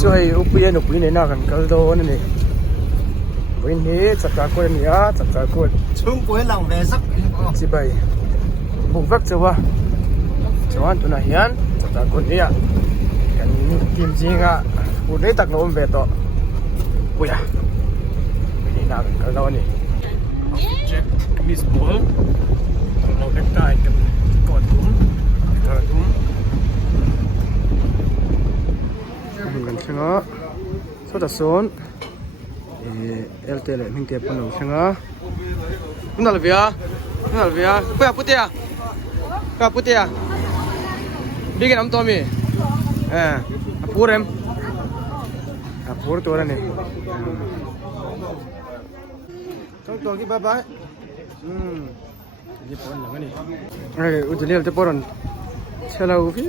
cho hay upuya no puine na kan kaldo na ni puin hi chaka ko ni a chaka ko chung ko lang ve sak si bai buk vak chawa chawan tu na hian chaka ko ni a kan kim jinga u dei tak no om ve to puya ni na kan kaldo ni check miss ball no back time kan ko tum ka tum kan thenga sota son lte le ming te pano thenga nal via pa putia big nam to mi apurem apur to ra ni to ki bye bye ni pon lang ni ai udil te poron chelau vi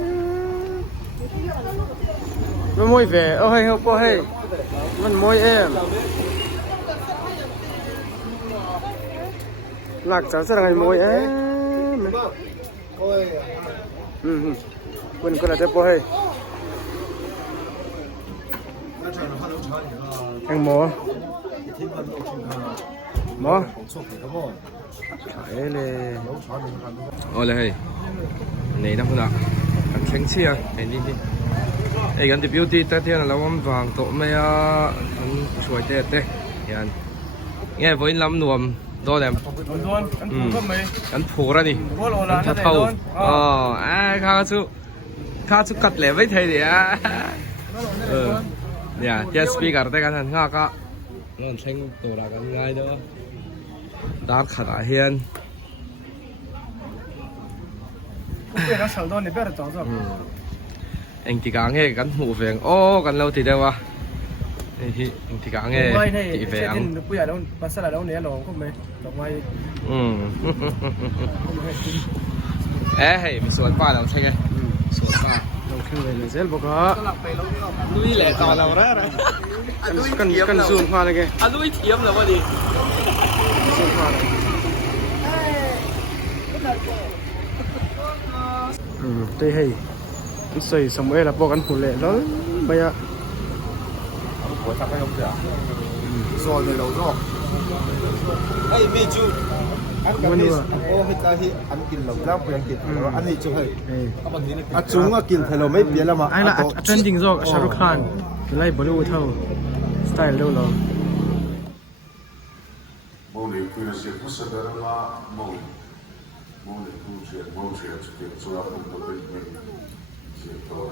nó môi về ôi không có hay mình môi em lạc cháu sẽ là ngày môi em quên con là thế bố hay anh mò phải lên ôi là hay này nó không được anh khéng chia này đi điไอ้กันที่บิวตี้แต่ที่นั่นเราว่าวางโต๊ะไม่ทั้งช่วยเตะยันเงี้ยวันลำนวมโดนแหมกันผูกแล้วนี่กันเท่าข้าสุกัดเหลวไม่เท่ดิเนี่ยเจสปีกันแต่กันทันข้าก็นอนเช็งตัวละกันง่ายด้วยดาร์ขัดเฮียนเดี๋ยวเราสั่งโดนนี่เป็นอะไรจ้ะanh thì cả nghe gắn hủ về gắn lâu thì đâu à anh thì cả nghe chị về ăn bây giờ đâu bác sĩ là đâu nè lồng không mày lồng mai mình sửa qua đâu thấy cái sửa qua đâu thấy về là rất bốc á nuôi lẻ tao đâu đó rồi cần zoom qua này cái nuôi thiếm là bao đi zoom qua này đây hay xây xong ấy là bao gắn phủ lệ đó bây giờ của sao cái ông kìa rồi người đầu rồi ấy mẹ chú anh cái này ô hết cái gì anhกินlẩu lắm phải anhกินanh này chú hay anh chúng anhกิน thay lẩu mấy tiếng là mà anh là trending rồi Shah Rukh Khan cái này Bollywood thâu style đâu rồi mô này quy là chuyện rất là mô này câu chuyện cho là một cái mình chuyện thôi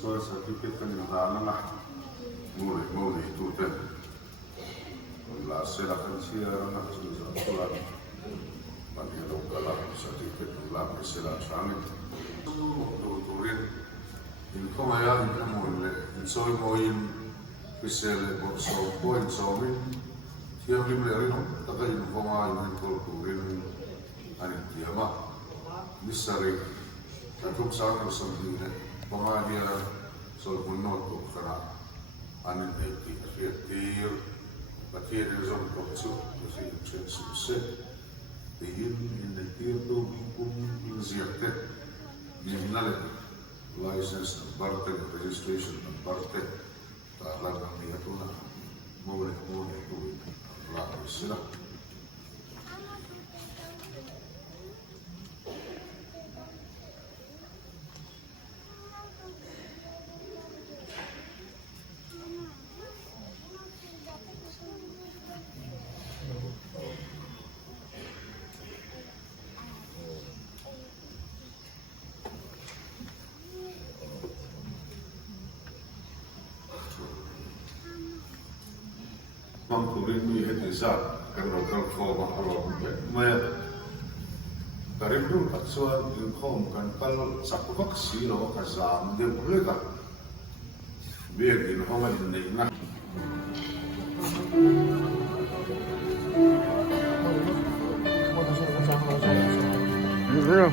Suara sedikit penjelasan mulai itu kan, lah silakan siaran surat bagi lokal sedikit lah silakan turin info maya info mulai info moin kisah boxo poin somin siapa yang beli no tapi info maya info turin ani tiama misari aku sangat sendiri Pemahaman soal punot tu kerana anin baik kreatif, batik rezon koksu, masih sukses. Tiada indikator tu pun insiatif, minimal license partai registration partai, tak lagi ni tu lah, boleh tu lah silah. Mam tu ritmi het zat, kan ook al voor maar แต่เรื่องรูปตัดส่วนอินคอมกันก็สักพักสีเราก็สามเดือนเลยกันเบี้ยอินห้องมันนี่นะ Đúng.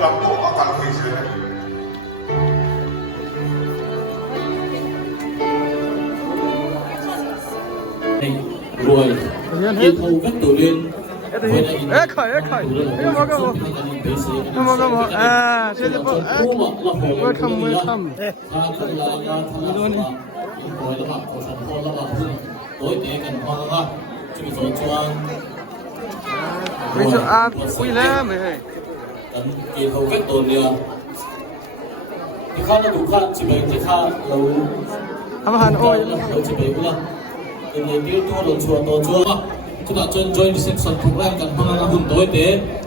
เราก็เอาตังค์ไปซื้อ รวยยิงเอาวัตถุเรียน Khởi. Em có cái gì? Em có cái gì? À, trên cái bộ. Welcome. bây giờ ăn quy lắm mày.ยิงเอาวัตถุเรียนที่ข้าเราดูข้าจีบที่ข้าเรา Hàm hàn ôi. เราจีบกูละเป็นในที่ตัวเราชัวร์ตัวชัวร์คุณอาจจะ join reception program กันเพราะเราหุ่นตัวเต๋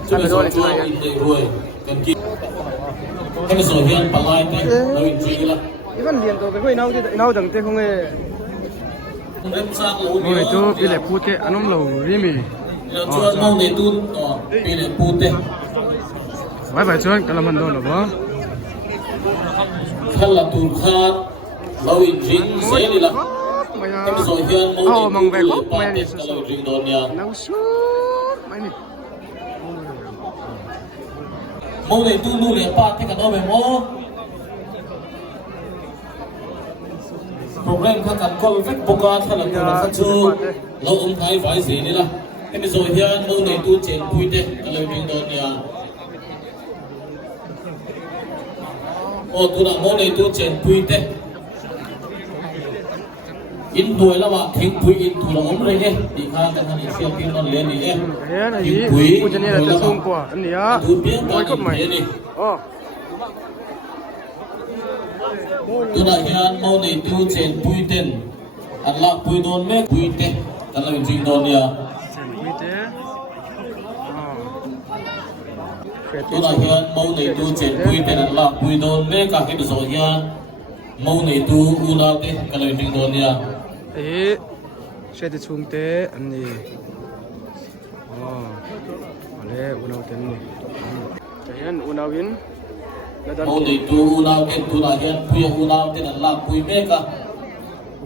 จะไปสอนชัวร์อินเดียรวยกันกินให้มันสอนเรียนปลายเนี่ยเราอินทรีย์ละ Cái phần liền tôi phải nấu đằng tây không nghe. เริ่มสร้างเรา Ôi chú cái này phút thế anh ông lẩu đi mì. เราชวนมองในตู้ต่อปีเนี่ยปูเตะ Phải chọn cái là mình đâu là bó. ขั้นละตูนขาดเราอินทรีย์เสียเลยละ Mày ให้มันสอนเรียนมองในตู้เลยปาเตะกับเราอินทรีย์โดนเนี่ย nấu súp mày nè. มองในตู้นู่นเลยปาเตะกับเราไปมองโปรแกรมข้ากันก็เฟซบุ๊กการขั้นละตูนข้าชูเราอุ้มท้ายไฟเสียนี่ละให้มันสอนเรียนมองในตู้เจนปุยเตะกับเราอินทรีย์โดนเนี่ยโอ้ตัวน่ะมองในตู้เจนปุยเตะอินถวยแล้วว่าทิ้งปุยอินถวยอมเลยเนี่ยดีข้ากันทันอีเสียงพิมพ์นั่นเลยนี่เนี่ย Thế này ý, cô chân này là chất xung của anh nhá. Ôi cấp mày. Ồ. ตัวน่ะเฮียนมองในตู้เจนปุยเต้นอันละปุยโดนแม่ปุยเต้กันเราจริงๆโดนเนี่ย Chân quý thế. Ồ. ตัวน่ะเฮียนมองในตู้เจนปุยเต้นอันละปุยโดนแม่กับให้ดูสอนเฮียนมองในตู้อุณาเต้กันเราจริงๆโดนเนี่ย Ý. Sẽ được xuống thế anh nhỉ. Ồ. Ở đây unau tên nhỉ. Chả hiện unau in. มองในตู้อุณาเต้ตัวน่ะเฮียนปุยอุณาเต้อันละปุยแม่กับ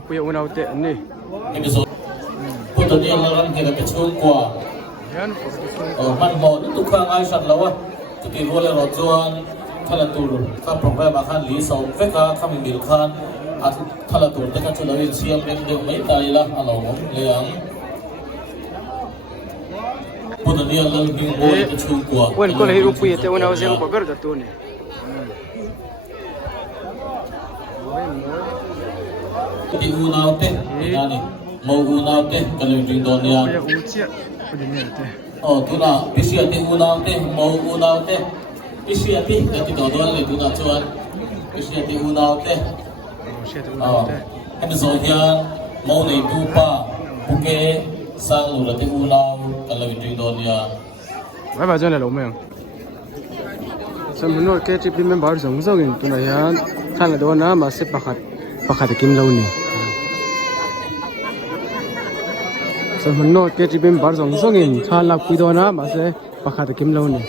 Quý unau tên anh nhỉ. ให้ดูสอนพวกตัวนี้เราเรียนกันช่วงกว่า Hiện có cái xuống. มันบอกทุกครั้งไอ้สัตว์แล้วว่าจะตีวัวเลยรถจวนทะเลตูร์ข้าพร้อมไปมาขันลีสองเฟก้าข้ามีมิลขันทะเลตูร์แต่ก็จะเราเสียงเป็นเด็กไม่ตายละฮัลโหลเลี้ยงพวกตัวนี้เราหิ้งโบยจะชูกว่า Quên có lấy upi thế unau sẽ có cái đó tu nè. ที่อูนาวเต้นี่นี่มออูนาวเต้กันเลยจริงตอนนี้ Bây giờ u chia. Cái này thế. อ๋อตัวน่ะพิเศษที่อูนาวเต้มออูนาวเต้พิเศษที่จะติดต่อด้วยเลยตัวน่ะชวนพิเศษที่อูนาวเต้ Ồ, sẽ được Ờ, unau thế. em rồi hiện mẫu này tu pa, buke sang lù là tiếng u lao, cả lời truyền đồn nha. Phải vào chân này lỗ mèo. Sao mình nói cái chip mình bảo giống giống như tụi này á, khang cái đó nó mà xếp bạc hạt kim lâu nè. Sao mình nói cái chip mình bảo giống giống như khang là quý đó nó mà xếp bạc hạt kim lâu nè.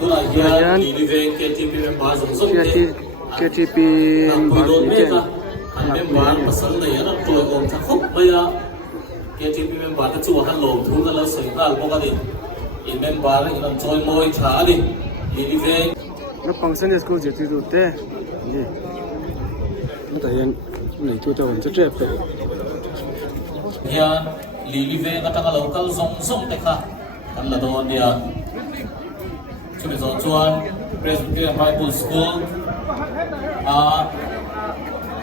Tu là hiện đi về cái chip mình bảo giống giống Cái chip mình bảo như thế. Anh bảo mà sân này nó tuổi ổn chắc khúc bây giờ. Cái chip mình bảo nó chùa hắn lồng thu nó sấy ra một cái gì. Mình bảo nó chơi môi trả đi. Đi về. Nó bằng sân school chỉ tiêu thế. Đi. Nó thể hiện lấy tu cho mình rất đẹp đấy. Hiện đi về cái thằng local giống giống thế cả. Anh là đồ này. Chúng mình dọn chuan Presbyterian Bible School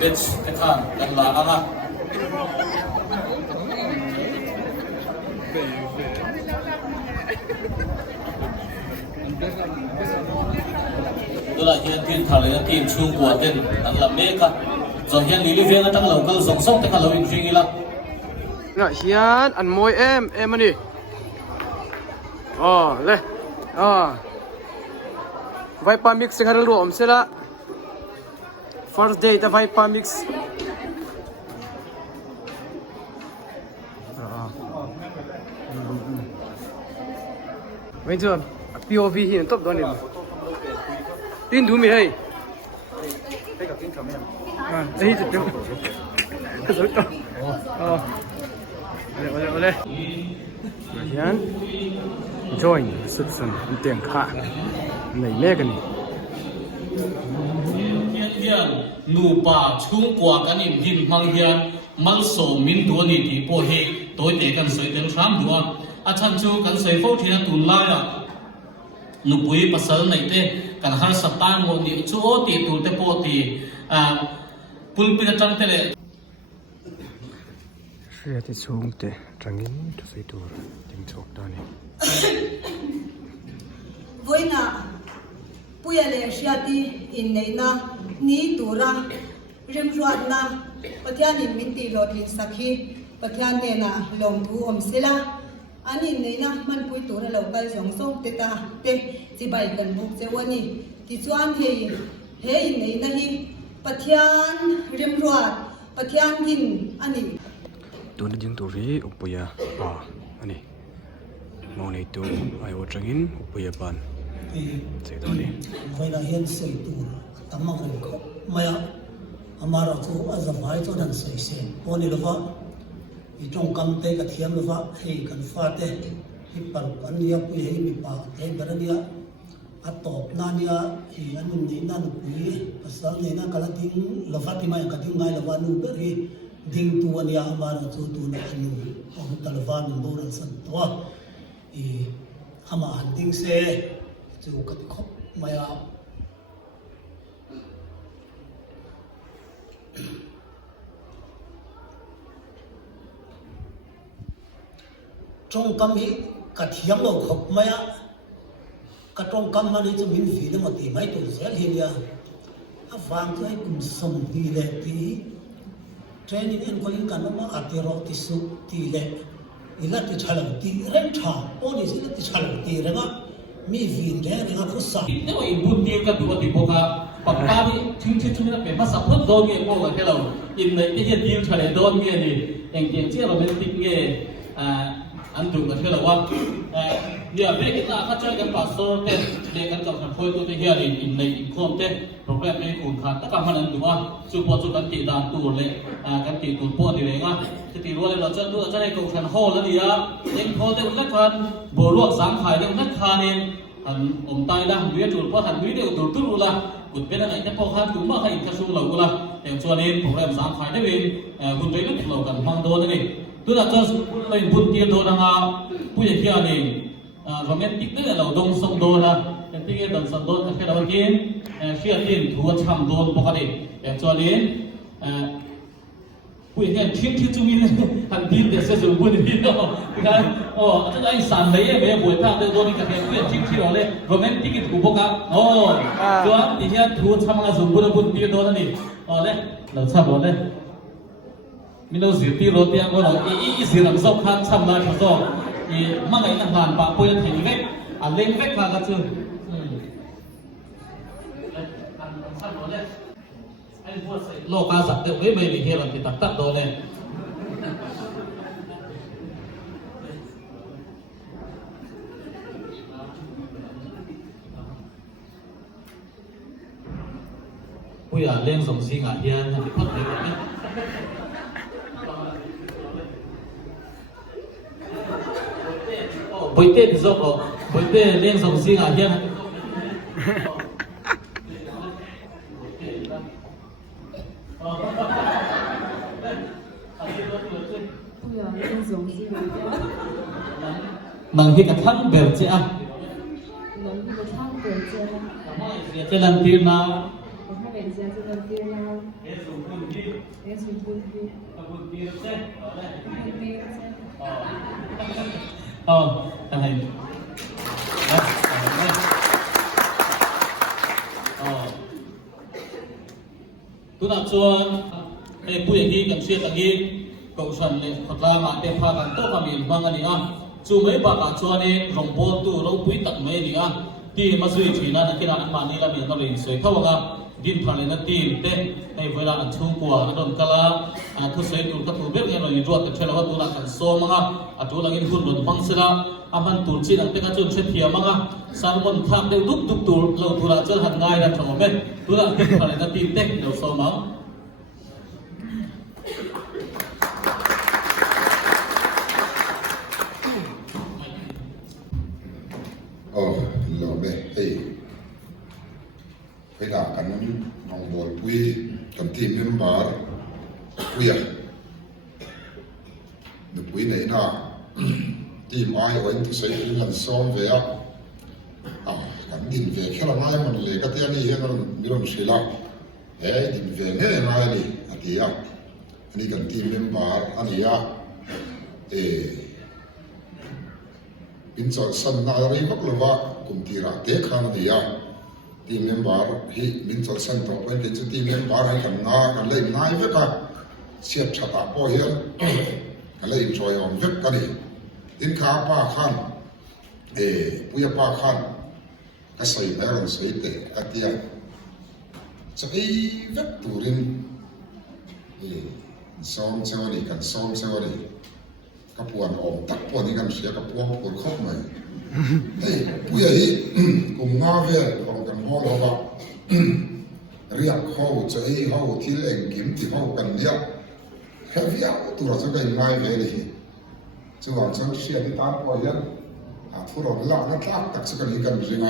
Bitch thế cả anh là anh à ตัวละเฮียนกินทะเลกินชูกัวเต้นนั่นละเมฆะจะเฮียนลิลิเฟียนตั้งเหล่าก็ส่งแต่กันเราอินฟิงละน่ะเฮียนอันมวยเอ็มมันดิอ๋อเลยอ๋อไวปามิกซ์กันรวมเสร็จละ first day แต่ไวปามิกซ์ไม่ชอบ POV เห็นตบโดนเลยตีนดูมีให้ไอ้จุดเดียวสุดต่ออ๋อเลยยัน join สุดสันเตียงข้าในเมกันนี่เฮียนนูป่าชุ่มกว่ากันอินหินมังเฮียนมัลโซมินตัวนี้ที่โปเฮตัวเตะกันใส่เต็มสามดวงอาชันชูกันใส่โฟที่นั่นตุนไล่อะนุปุยภาษาไหนเต้กันหาสตางค์วันนี้ชูโอตีตุนเตโปตีปุลปิดจังเตเลเสียที่สูงเตะจังงี้ทุกสิ่งตัวจึงโชคได้นี่วันน่ะปุยเลเซียที่อินเนน่ะนี่ตัวระริมรัวน่ะปัจจัยนิมิติโลดินสักทีปัจจัยเนี่ยน่ะลงทุอมศิลาอันนี้เนี่ยนะมันปุยตัวเราไปส่งส่งเตตาเตจีใบกันบุกเจวันนี้ที่ส่วนเฮเนี่ยนะฮีปัจจัยริมรัวปัจจัยหินอันนี้ตัวนี้จึงตัวรีอุปยาอันนี้มองในตัวไอ้วัดจังอินอุปยาปันใช่ตัวนี้เวลาเห็นใส่ตัวตั้มมาคนเขาไม่อะอามาเราตัวอาจจะไม่ตัวนั้นใส่เส้นวันนี้เราว่าอีตรงกำเตะกับเทียมเราว่าให้กันฟาเตะให้ปันกันเนี่ยปุยให้มีปากเห็นกันเนี่ยอัตตบนั่นเนี่ยอันนี้นั่นปุยภาษาเนี่ยนั่นกันทิ้งเราฟัดที่ไม่กันทิ้งไงเราว่านูเบอร์ให้ดิ้งตัวเนี่ยอามาเราตัวนั้นนูเอาตลอดนูโดนสันตัวอามาหันดิ้งเซ่จะอุกติคบไม่เอาจงกำให้กัดเทียมเราขบไม่อะกัดจงกำมันจะมีฝีได้มาตีไม่ตัวเสียเฮียอาฟังที่คุณสมดีเลยที่เทรนนิ่งเอ็นก็ยังกันว่าอาทิตย์รอที่สุดที่เลยอีลัดที่ฉลาดที่เร่งช้าโอ้นี่สิลัดที่ฉลาดที่เร่งอ่ะมีฝีเร่งเขาสั่งเนี่ยว่าอินบุญเดียวกันดูว่าติโปกาปากกาที่ชิ้นนั้นเป็นภาษาพุทธโดนเงี้ยโม่กันแค่เราอินในที่เยี่ยมฉลาดโดนเงี้ยนี่อย่างเช่นเราเป็นติ๊กเงี้ยอันดูกันแค่เราว่าเนี่ยเบรกน่าเข้าใจกันป่ะโซ่เต้เด็กกันกับคนคุยตัวเฮียนี่อินในอินโคมเต้โปรแกรมไม่คุ้นค่าแต่ก็มันอันดูว่าสุพรรณสุกันติดานตัวเลยกันติดตัวป้อนนี่เลยนะจะติดว่าเราจะดูจะได้กองชันโฮแล้วดีอ่ะเองโฮเต้อุนักขันโบลวกสังขายเต้อุนักขันเองหันอมตายละดูจุดเพราะหันดูเดียวดูตุ้รู้ละกุดเป็นอะไรแต่พอหันดูมาให้กระชูเรากูละอย่างส่วนนี้โปรแกรมสังขายได้เป็นคุณไปเรื่องเรากันมังโดนนี่ตัวนั้นจะเป็นบุญเตียนโดนนะผู้ใหญ่เที่ยวนี่เราเงี้ยติ๊กได้เราดงส่งโดนนะอย่างที่เราส่งโดนแค่เรากินเชื่อที่หัวช้ำโดนปกติอย่างส่วนนี้ผู้ใหญ่ทิ้งที่จุ่มนี่หันดิ้นเดี๋ยวเสียจุ่มบุญนี่เนาะนะครับโอ้ถ้าไอ้สันเลยไม่บวยท่าเดินโดนนี่กับผู้ใหญ่ทิ้งที่เราเลยเราเงี้ยติ๊กถูกปกติโอ้ตัวที่เฮียหัวช้ำมาจุ่มบุญเตียนโดนนี่อ๋อเลยเราทราบหมดเลยมิโนสิที่รถเนี่ยว่าอีสิหลังซอกข้างช้ำมาทั้งซอกอีมั่งไอ้ทหารปะปุยถึงเล็กเล่นเล็กมากันซึ่งโลกาสัตว์เดี๋ยวไม่มีเฮียหลังที่ตัดโดนเลยผู้ใหญ่เล่นสมศรีงานเฮียนพัดเลยกันไหมบอยเต้ที่ชอบบอยเต้เลี้ยงสองสิ่งอะไรเนี่ยบางทีกระทั่งเบลเจ้าเจริญตีนาเ anh hay tôi đã cho em bùi gì cần xuyên tầng gì cậu chuẩn lệ thật là mà tem pha càng tốt mà mình mang anh đi chú mấy bà cả cho nên rồng bồn tu râu bùi tặng mấy đi thì mà duy trì là cái nào mà đi là mình nó liền sấy thâu din phản lên tin thế này với là chung của đồng kala thu sấy tu các tu biết nghe rồi ruột thì chơi là tu là cần so mà tu là cái hun luôn băng sila aman tu chi đang teka chun set hiam salmon tham đều đúc đúc tu lâu tu là chơi hàng ngày là thằng bên tu là din phản lên tin thế đều so mà lo be hey phải là cái nông bồi quy cần tìm member quy à được quy này na tìm ai ở anh sẽ lần xong về cái điểm về khi là mai mình lấy cái tiền này hiện là mình sẽ làm hey điểm về nghe mai đi thì anh ấy cần tìm member anh ấy in chọn sân nào đấy bắt lova cùng thì ra thế khăn thì team member hi min chọn sân tổ quen đến team member hay cần na lấy nai với cả xếp chặt ta po hiền lấy rồi ông viết cái này in khá pa khăn puya pa khăn cái sợi bé là sợi tệ cái tiền cho cái viết turin xong sau này cần xong sau này các buồn ổn tắc buồn những cái cái buồn khóc này, hey, bây giờ cùng ngã về còn cần hoa đâu vậy, riêng hậu chơi hậu thì lên kiếm thì hậu cần riêng, hay việc tụi nó sẽ cái mai về đi, chứ còn chẳng xuyên đi tan qua yên, thu rồi là nó khác tất sẽ cái cần riêng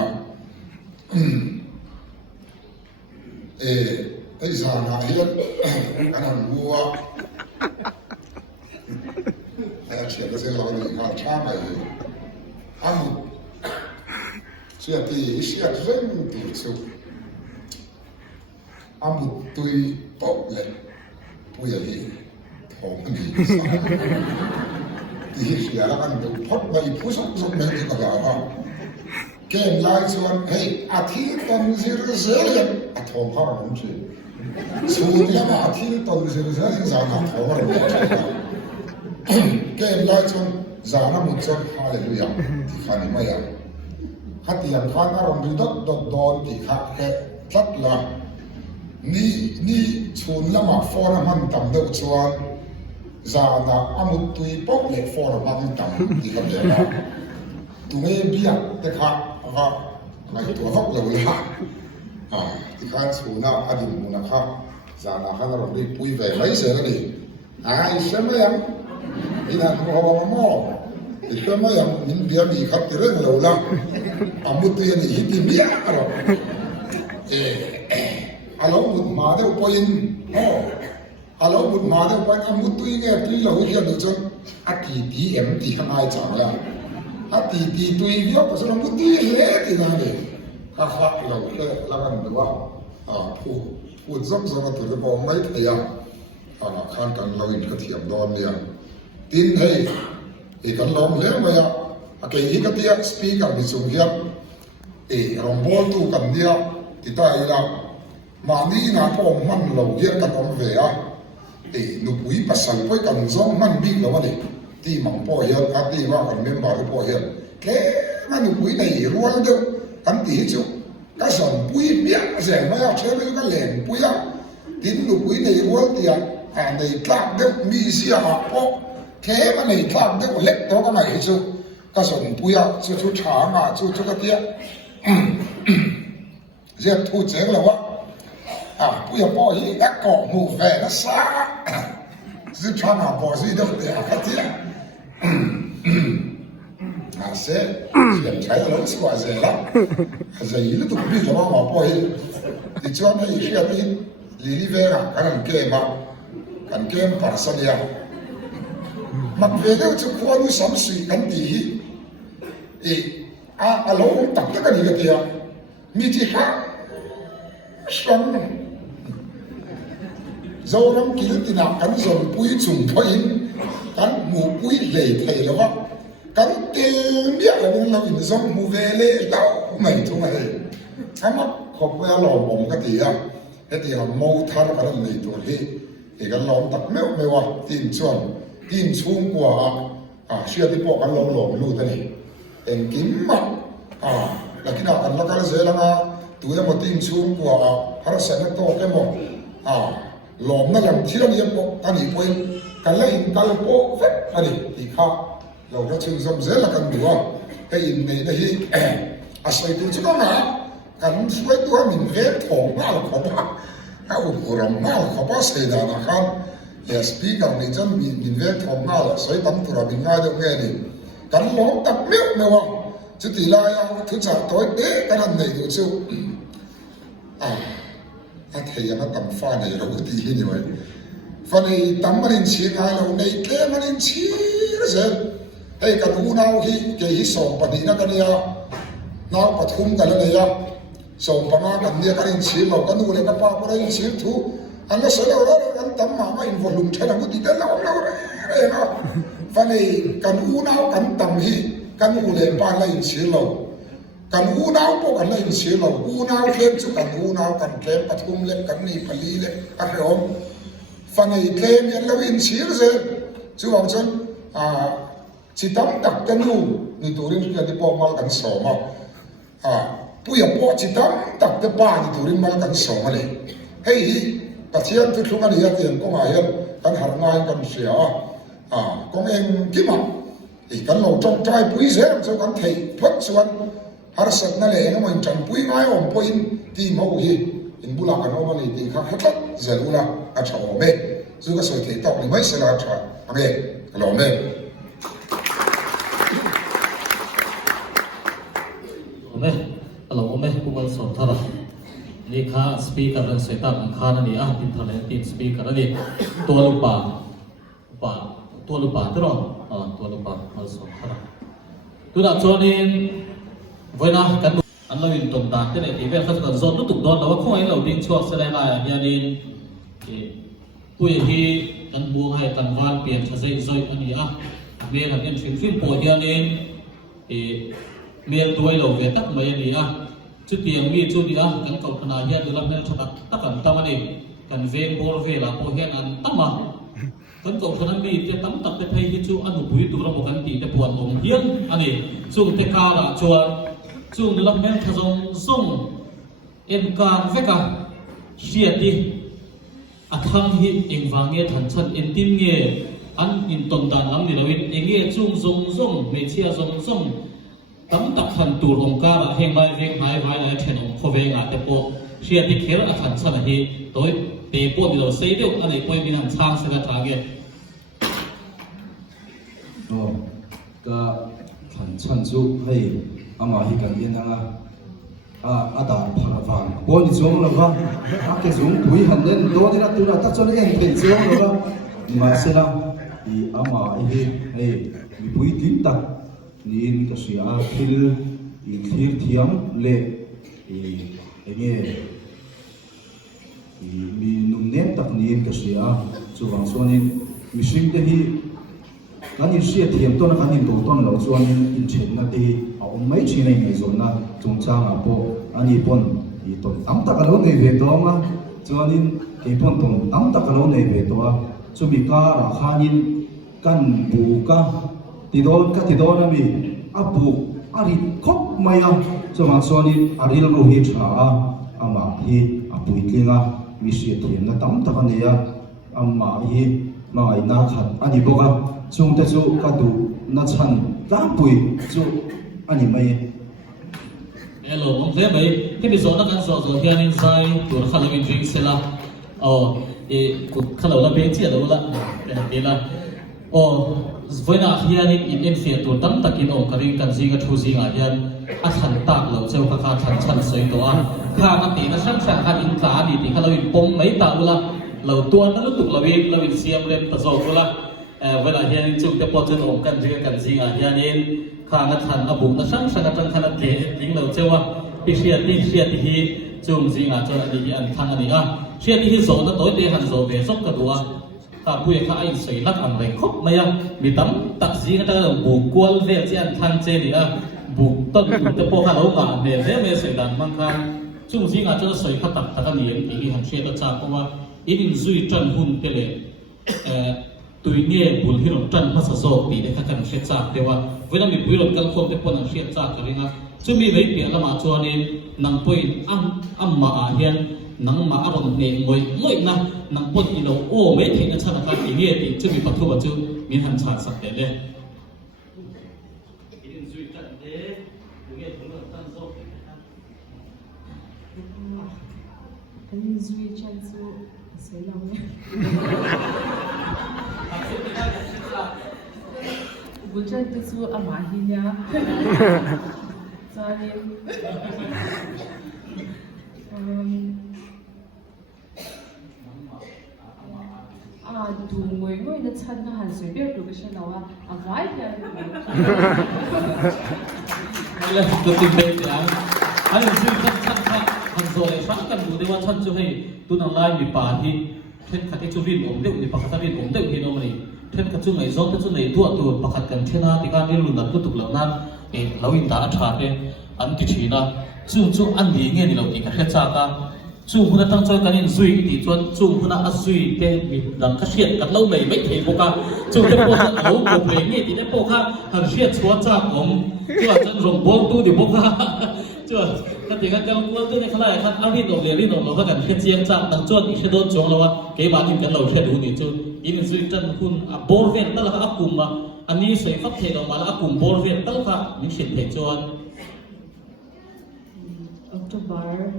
cái giờ nào hiện cái thằng mua chuyện cái là những hàng trăm này ăn chuyện thì chuyện rất nhiều sự ăn một tuy bốc lên bây giờ thì thòng gì thì chuyện là ăn được phốt bay phút sống mấy cái đó cái lại chuyện hey thi tuần dễ liền thòng hoa không chứ số nhà mà thi tuần dễ liền sao mà thòng hoa không cái lại chọn giá nó một trăm hallelujah thì khán mà ya hát tiền khán nó làm được đất đòn thì khác cái rất là ni chun là mà phò nó man tầm đâu chọn giá là amut tùy bốc lệ phò nó man tầm thì không được đâu tụi nghe bia cái khác và ngày tuổi học là vậy thì khán chun nó ăn được một năm khác giá là khán nó làm được vui vẻ mấy giờ đó đi xem mấy em ini nak ngomong itu mah yang dia dikatakan laulah amu tu yang ini dia kalau kalau mut mada poin kalau mut mada poin amu tu ini apli lau dia tu ati di empty hamai changla ati di tu ini apa sih amu tu ini le ti nade kakak lau le lawan dua pu zam tu le bom mai thaya kan kan lau ini ketiam don dia tin hay kan lom le maya cái cái tia speaker bị sung hiệp rong bol tu kan dia ti ta ila mà ni na ko man lo hian kan om ve nu pui pasal poi kan zong man big lo ni ti mang po hian a ti wa kan member po hian ke na nu pui nei rual de kan ti chu ka som pui bia ze ma ya che ka len pui tin nu pui nei rual ti nei klak de mi sia po thế mà này làm cái lệnh đó cái này chứ cái số bùi chứ chú trả mà chú cái tiếc riêng thu chế là what bùi bỏ gì các cỏ mù về nó xa chứ trả mà bỏ gì đâu để cái tiếc sẽ chuyện trái là lớn quá dễ lắm dễ nó tụi biết là mà bỏ gì thì cho nó ý kia đi lý về cái làm kê mà cần kê mà phải sao vậy mặc về đâu chứ khoa nuôi sống suy cắn tỉ lâu tập tất cả những cái kia mi chỉ khác sống dâu lắm kỹ thì nào cắn dồn bụi trùng thôi cắn mù bụi lầy thầy là vắt กันเตีเมียเราเราอินซอมมูเวเล่เต้าไม่ทุ่งอะไรถ้ามาขบเวลาหลอมผมก็ตีอ่ะไอ้ที่เราโม่ทาร์กันเลยตัวที่ไอ้กันหลอมตักไม่ว่าทีมส่วนทีมสูงกว่าเชื่อที่พวกกันหลอมรู้ตัวนี้เองกินมาแล้วที่นั่นกันแล้วก็เสียแล้วนะตัวยังมาทีมสูงกว่าฮาร์เซนโต้แค่หมดหลอมนั่นแหละที่เราเรียนพวกอันนี้พวกกันเล่นกันพวกเฟะอันนี้ที่ข้าเราก็ชื่นชมเสียแล้วกันดูว่าไอ้ในนี้อาศัยตัวที่นั่นนะกันช่วยตัวมินเวทของมาลเขาบ้าเอาหัวเรามาลเขาบ้าเสียดายนะครับเอสพีกันในจันมินเวทของมาลใส่ตั้งตัวบินง่ายตรงนี้กันหลงตัดเมียวไม่ว่าจะตีลายทุกจากตัวเด็กกันในดูชิวถ้าเทียนตั้งฟ้าในเราก็ดีนี่ไว้ฟ้าในตั้งมันชี้ง่ายเราในแค่มันชี้ก็เสร็จไอ้กันหูนาวที่เกี่ยส่งปฏินักกันเนี่ยนาวปฐุมกันเลยอะส่งปนากันเนี่ยกันชี้เรากันดูเลยกันป้าก็ได้ชี้ถูกอันนั้นเสร็จแล้วกันตั้งมาไม่อินฟอร์ลุมใช่ไหมกูติดแล้วเราเลยนะฟ้าในกันหูนาวกันตั้งที่กันหูเลยป้าเลยชี้เรากันหูนาวพวกกันเลยชี้เราหูนาวเข้มสุดกันหูนาวกันเข้มปฐุมเล็กกันนี่พลีเล็กอะไรอมฟ้าในเข้มยันเราอินชี้เสร็จจู่ว่าจนจิตตั้งตักกันอยู่ในตัวเรื่องที่พอมากันสองผู้ใหญ่พอจิตตั้งตักจะบ้านในตัวเรื่องมากันสองเลยเฮ้ยแต่เชียนที่ทุกคนเนี่ยเตียนก็มาเห็นกันหางานกันเสียก็เองกี่มั้งอีกันเราจ้องใจปุ้ยเสียจะกันเทพัดส่วนฮาร์สัตนั่นแหละมันจันปุ้ยง่ายอมปุ้ยที่มาอุ้ยอินบุลากันว่ามันดีค่ะฮัทจะรู้ละอาชาโอเมซึ่งก็สวยที่ต้องไม่เสียละอาชาโอเมเราเมเราไม่ผู้บริสุทธิ์ท่าระนี่ข้าสปีกเกอร์เสตามข้านั่นนี่ทีมทะเลทีมสปีกเกอร์นี่ตัวลูกป่าตัวลูกป่าที่เราตัวลูกป่าบริสุทธิ์ท่าระตัวนั้นส่วนนี้เวลากันอันเราอยู่ตรงตาที่ไหนที่เวลาเขาจะโซนรู้ตุกโดนแต่ว่าข้อไอ้เราดิ้นช่วงแสดงอะไรอย่างนี้ผู้ที่กันบัวให้กันวานเปลี่ยนชาเซย์อันนี้เมื่อเราเป็นฟิลโปรอย่างนี้เมียตัวเราเวทักมาอย่างนี้จุดที่ยังมีจุดนี้กันเขาขนาดเฮียดูแลเงินชดตักกันตั้งมันเองกันเวนโบลเวลาพอเฮียนันตั้งมากันเขาขนาดนี้จะตั้งตักแต่ให้ที่จุดอนุบุยตัวเราบอกกันตีแต่ปวดลงเฮียนอันนี้ส่งเทคาระชัวส่งดูแลเงินขจรส่งเอ็นการเวกเสียดีทั้งที่เองวางเงี้ยทันชันเอ็นติมเงี้ยอันอินตนดานน้ำนี่เราเองเงี้ยส่งไม่เชี่ยส่งตั้งตักขันตูรงการะเฮงใบเวงหายไว้ในเทนองพอเวงแต่พอเชียร์ที่เขลขันชันที่โดยเตะปวดเราเสียเดียวอันนี้พอมีนันช่างเสียทางเงี้ยก็ขันชันสู้ให้อามาให้กันเย็นนะอาตาพาฟังบนจงแล้วก็อาเกจงปุยหันเล่นโดนนี่นะตัวนั้นตัดจนเองเป็นจงแล้วก็มาเสียละอีอามาให้มีปุยทิ้งตัดนี่ก็เสียทิลอีทิลเทียมเละอีเงี้ยมีนุ่มเนียนตักนี่ก็เสียส่วนส่วนนี้มีสิ่งที่นั่นยิ่งเสียเทียมต้นนั่นยิ่งตัวต้นเราส่วนยิ่งเช่นนั่นที่เอาไม่เช่นในส่วนนั้นจงจ้างอาโปอันนี้ปนอีต้นตั้งตะกร้าในเวทตัวมาส่วนนี้อีปนต้นตั้งตะกร้าในเวทตัวส่วนมีการาคานินกันบูกะที่โดนนั่นมีอาบุกอาริคบไม่ยังส่วนส่วนนี้อาริลรู้เหตุชาอามาฮีอาบุยกิงามีเสียเทียมนั่นตั้งตะกันเนี่ยอามาฮีมาไอ้นาขัดอันนี้บอกว่าช่วงที่ช่วงกัดูนัดฉันก้าปุยช่วงอันนี้ไม่Hello,ผมเรียกไปที่มีสอนนักการสอนเฮียนินไซตัวข้าเราเป็นดริงเซล่ากุดข้าเราเป็นเจี๊ยดแล้วเป็นเดล่าเวลาเฮียนินอินเฟียตัวตั้งตะกินออกการิกันซิงกับทูซิงเฮียนขันตากเราเจ้าข้าขันชันสวยตัวข้ากันตีนะช่างขันอินขาดีตีข้าเราเป็นปมไม่ตาเวลาเราตัวนั้นเราตุกเราเป็นเสียมเล่นประสบเวลาเวลาเฮียนินจุดจะพอจะออกกันซิงกันซิงเฮียนินข้างัดทันอบุนะช่างงัดทันขนาดเก๋ยิงเราเจ้าว่าเชียที่จุ่มสิงจนอันนี้อันทันอันนี้เชียที่โซนตัวเดียหันโซเบสกกระดัว ผู้ใหญ่ข้าไอ้ใส่ลักอันไรครบไม่ยังมีตั้มตักซีก็จะบุกกวลเวลเจียนทันเจนี่บุกต้นจะพอข้าเรามาเนี่ยเรื่องไม่ใส่ดันบางครั้งช่วงซีก็จะใส่ข้าตักตะกันเลี้ยงที่หันเชื่อจากเพราะว่าอินซุยจันหุ่นเตเลตุยเนี่ยบุญที่เราจันภาษาโซปีได้ข้ากันเชื่อจากแต่ว่าเวลามีปุยเรากันคนที่ปนเชื่อจากกันเลยนะจะมีอะไรเปลี่ยนละมาชวนนี่นังปุยอัมมาอาเฮียนนังมาอารมณ์เนี่ยมวยนะนังปนอีโลโอ้ไม่เห็นชาติการที่เนี่ยที่จะมีปฐมจุมีหันชาติสักแต่เลยอันนี้จุยชันซูสวยงามเลยบุญชันซูอามาฮิญาจานิดูมวยมวยนั่นฉันน่ะหันสวยเบี้ยดูก็ฉันเอาว่าอะไรเนี่ยเลยตัวจริงเป็นอย่างอันนี้ซึ่งฉันหันโซ่เลยฉันกันดูได้ว่าฉันจะให้ตัวน้องไล่มีป่าที่เช่นขัดที่จุลินผมเด็กมีปากขัดที่ผมเด็กเห็นอะไรเช่นขัดจุไหนซ้อมขัดจุไหนตัวปากขัดกันเช่นนั้นที่การที่รุ่นนั้นก็ถูกเหล่านั้นเราอินตาชาติอันที่ชีนะจุอันนี้เนี่ยเราอีกแค่จากกันจุคนนั้นตั้งใจกันยังซุยที่จุคนนั้นซุยแกมีดังกระเชียดกันเล่าไม่เทพกันจุจะพวกเราบุกเรื่องนี้ที่ได้พวกเขาหันเชียดชัวจากผมจุจะรวมบวกตู้ที่พวกเขาจุกันที่กันจะบวกตู้ในขณะนั้นเอาที่โรงเรียนที่โรงเรากันแค่เจียมจากตั้งจวนอีกโดนจงแล้วว่าเกี่ยบานที่กันเราแค่ดูนี่จุอินซุยจันคุณบอลเวนตั้งแต่อักุมมาอันนี้ใส่ฟักเทออกมาแล้วอักุมบอลเวนตั้งแต่นี่เขียนเพจจวนออกตุบาร์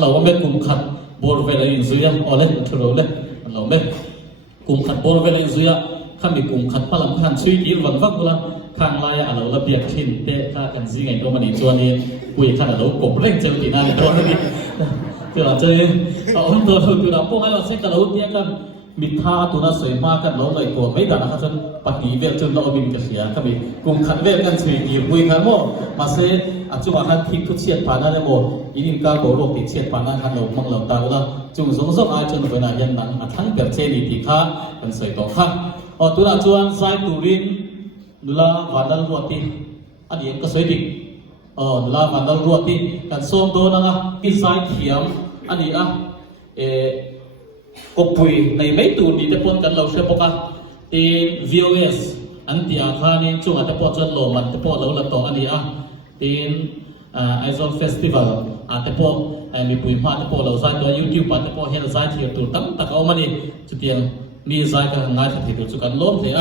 เราว่าไม่กุมขัดบอลเวลาอินซุยอ๋อเลยทุเรศเลยเราไม่กุมขัดบอลเวลาอินซุยข้ามีกุมขัดพลังขันซุยกี่วันฟังกูละข้างไล่เราระเบียบทิ้งเตะข้ากันซิไงตัวมันอีจวนนี้คุยขันเรากบเร่งเจอตีนั่นตัวนี้เจอเจอเอาตัวเราพวกเราเซ็กเราเนี่ยกันมิท่าตัวน่าสวยมากกันเราเลยตัวไม่กันนะครับจนปัจจุบันจนเราบินกระเสียข้ามีกุมขัดเวลกันซุยกี่คุยกันมั่วมาเสียอาจจะว่าขันทิ้งทุกเชียดผ่านนั่นเลยหมดอินก้าโกโลกติดเชียดผ่านนั่นขันเรามั่งเราตาละจุงสงสารจนเป็นอะไรยันนั้นทั้งเกิดเชนีติข้าเป็นสวยต่อข้าตัวน่าจวนสายตูรินนุลาวันดัลรัวติอันนี้ก็สวยจริงนุลาวันดัลรัวติกันส่งตัวนั่งอินไซด์เทียมอันนี้ก็ปุยในไม่ตูดีแต่ปนกันเราเชื่อปะที่ VOS อันที่อาคารนี้ช่วงแต่ปนจนโลมันแต่ปนเราละต่ออันนี้ที่ไอซอนเฟสติวัลแต่ปนมีปุยมาแต่ปนเราใช้ตัว YouTube แต่ปนเห็นใช้ที่ตัวตั้งแต่เอามานี่จุดเดียวมีใช้กันง่ายที่ตัวจุกันล้มเลย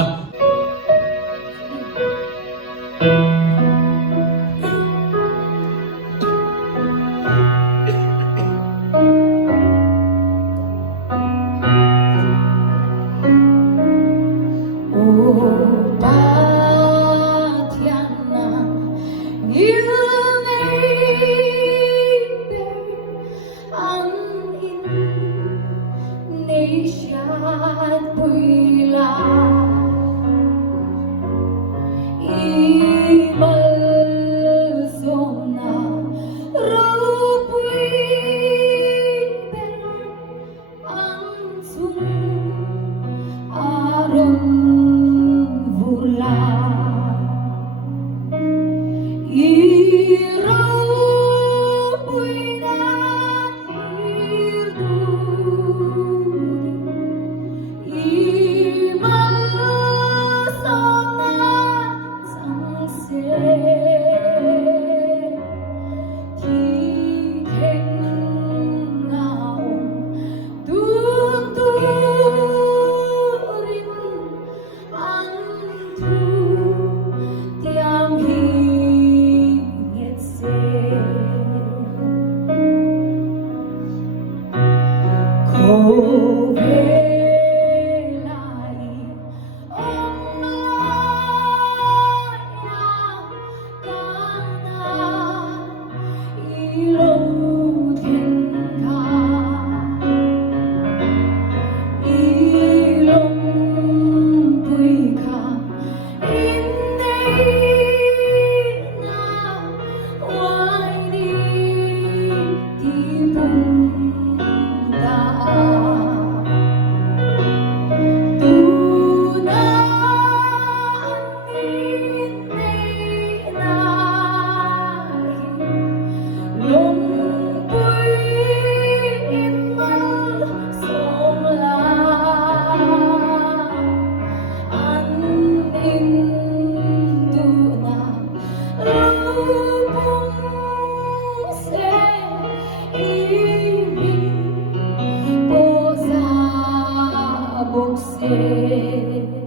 bốc xê